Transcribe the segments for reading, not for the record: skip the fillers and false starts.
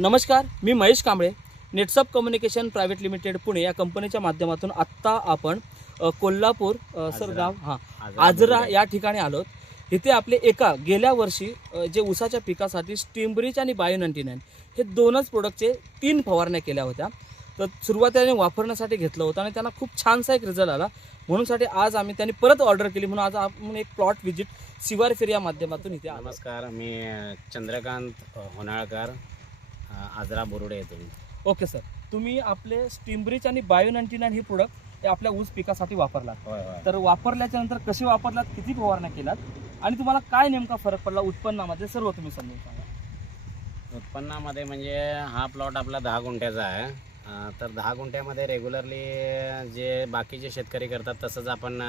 नमस्कार, मी महेश कांबळे, नेटसप कम्युनिकेशन प्रायव्हेट लिमिटेड पुणे या कंपनीच्या माध्यमातून आत्ता आपण कोल्हापूर गाव आजरा या ठिकाणी आलोत. इथे आपले गेल्या वर्षी जे ऊसाच्या पिकासाठी स्टीमब्रिज आणि बायो-99 हे दोनच प्रोडक्टचे 3 फवारण्या केल्या होत्या. तर सुरुवातीला वापरण्यासाठी घेतलं होतं आणि त्यांना खूप छानसा एक रिझल्ट आला. म्हणूनसाठी आज आम्ही त्यांनी परत ऑर्डर केली, म्हणून आज आपण एक प्लॉट व्हिजिट शिवारफेर या माध्यमातून इथे आलो. नमस्कार, मी चंद्रकांत होनाळकर, आजरा बोरुडे येथून. ओके सर, तुम्ही आपले स्टीमब्रिज आणि बायो-99 हे प्रोडक्ट ते आपल्या ऊस पिकासाठी वापरलात. तर वापरल्याच्या नंतर कसे वापरलात, किती फवारण्या केलात आणि तुम्हाला काय नेमका फरक पडला उत्पन्नामध्ये, सर्व तुम्ही समजून सांगा. उत्पन्नामध्ये म्हणजे हा प्लॉट आपला 10 गुंठ्याचा आहे. तर 10 गुंठ्यामध्ये रेग्युलरली जे बाकीचे शेतकरी करतात तसंच आपण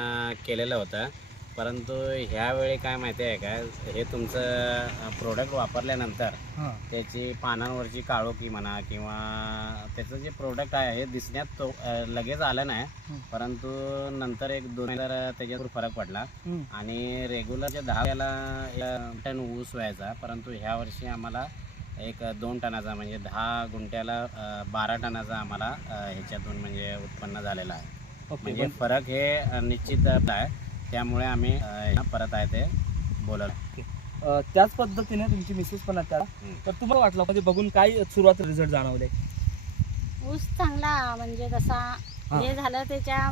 केलेलं होतं. परंतु ह्यावेळी काय माहिती आहे का, हे तुमचं प्रोडक्ट वापरल्यानंतर त्याची पानांवरची काळोखी म्हणा किंवा त्याचं जे प्रोडक्ट आहे हे दिसण्यात लगेच आलं नाही, परंतु नंतर 1-2 त्याच्यावर फरक पडला आणि रेग्युलरच्या 10 टन ऊस व्हायचा, परंतु ह्या वर्षी आम्हाला 2 टनाचा म्हणजे 10 गुंठ्याला 12 टनाचा आम्हाला ह्याच्यातून म्हणजे उत्पन्न झालेलं आहे. म्हणजे फरक हे निश्चित आहे. त्यामुळे आम्ही परत आहे ते बोलत. त्याच पद्धतीने तुमची मिसेस पण आहे, तर तुम्हाला वाटलं म्हणजे बघून काय सुरुवात रिझल्ट जाणवले? ऊस चांगला म्हणजे तसा हे झालं त्याच्या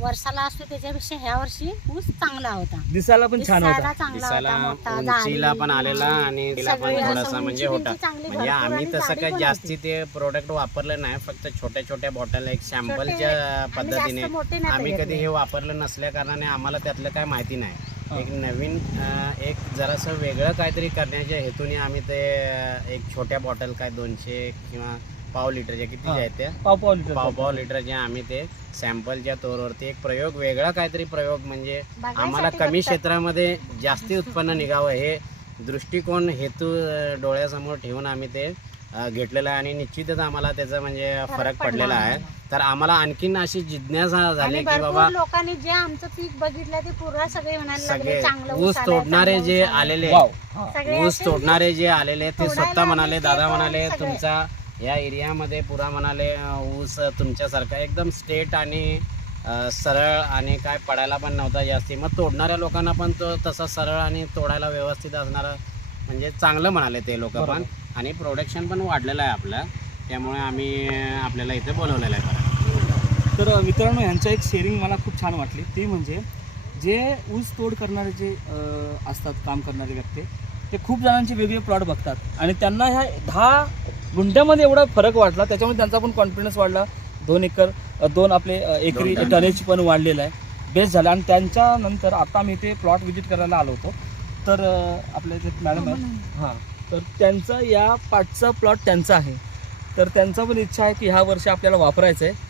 वर्षाला असतो त्याच्यापेक्षा ह्या वर्षी ऊस चांगला होता. दिसायला पण छान होता, दिसायला उंचीला पण आलेला आणि तिला पण थोडासा म्हणजे होता. म्हणजे आम्ही तसं काही जास्ती ते प्रोडक्ट वापरलं नाही, फक्त छोट्या छोट्या बॉटल एक सॅम्पलच्या पद्धतीने. आम्ही कधी हे वापरलं नसल्या कारणाने आम्हाला त्यातलं काय माहिती नाही. एक नवीन एक जरासं वेगळं काहीतरी करण्याच्या हेतूने आम्ही ते एक छोट्या बॉटल काय 200 किंवा पाव लिटरच्या किती आहेत त्या पाव लिटरच्या आम्ही ते सॅम्पलच्या तोरवरती एक प्रयोग, वेगळा काहीतरी प्रयोग, म्हणजे आम्हाला कमी क्षेत्रामध्ये जास्ती उत्पन्न निघावं हे दृष्टिकोन हेतू डोळ्यासमोर ठेवून आम्ही ते घेतलेलं आहे आणि निश्चितच आम्हाला त्याचा म्हणजे फरक पडलेला आहे. तर आम्हाला आणखीन अशी जिज्ञासा झाली की बाबा लोकांनी जे आमचं पीक बघितलं ते पूर्ण सगळे सगळे ऊस तोडणारे जे आलेले ते स्वतः म्हणाले, दादा म्हणाले तुमचा या एरियामध्ये पुरा म्हणाले ऊस तुमच्यासारखा एकदम स्ट्रेट आणि सरळ आणि काय पडायला पण नव्हता जास्ती. मग तोडणाऱ्या लोकांना पण तो तसा सरळ आणि तोडायला व्यवस्थित असणारा म्हणजे चांगलं म्हणाले ते लोक पण. आणि प्रोडक्शन पण वाढलेलं आहे आपलं, त्यामुळे आम्ही आपल्याला इथे बोलवलेलं आहे. तर मित्रांनो, यांचं एक शेअरिंग मला खूप छान वाटली. ती म्हणजे जे ऊस तोड करणारे जे असतात काम करणारे व्यक्ती, ते खूप जणांचे वेगळे प्लॉट बघतात आणि त्यांना ह्या 10 गुंठ्यामध्ये एवढा फरक वाटला, त्याच्यामुळे त्यांचा पण कॉन्फिडन्स वाढला. 2 आपले एकरी टनेज पण वाढलेलं आहे, बेस्ट झालं. आणि त्यांच्यानंतर आता मी इथे प्लॉट व्हिजिट करायला आलो होतो, तर आपले जे मॅडम आहे तर त्यांचा या पाठचा प्लॉट त्यांचा आहे, तर त्यांचा पण इच्छा आहे की ह्या वर्षी आपल्याला वापरायचं आहे.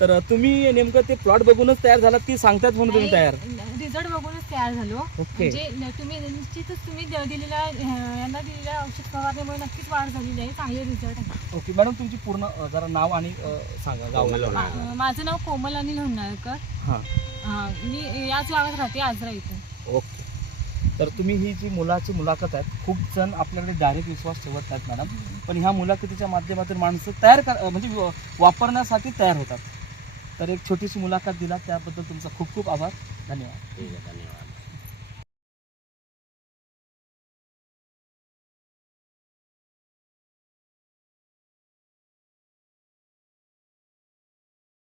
तर तुम्ही नेमकं ते प्लॉट बघूनच तयार झाला की सांगतात म्हणून तुम्ही तयार? रिझल्ट बघूनच तयार झालो. म्हणजे तुम्ही निश्चितच तुम्ही दिलेल्या यांना दिलेल्या औषध फवारण्यामुळे नक्कीच वाढ झालेली आहे, चांगले रिझल्ट आहे. ओके मॅडम, तुमची पूर्ण जरा नाव आणि सांगा. गाव? माझं नाव कोमल अनिल होनाळकर. मी याच गावात राहते, आजरा इथे. ओके, तर तुम्ही ही जी मुलाची मुलाखत आहे, खूप जण आपल्याकडे डायरेक्ट विश्वास ठेवत नाहीत मॅडम, पण ह्या मुलाखतीच्या माध्यमातून माणसं म्हणजे वापरण्यासाठी तयार होतात. तर एक छोटीशी मुलाखत दिला त्याबद्दल तुमचा खूप खूप आभार. धन्यवाद. धन्यवाद.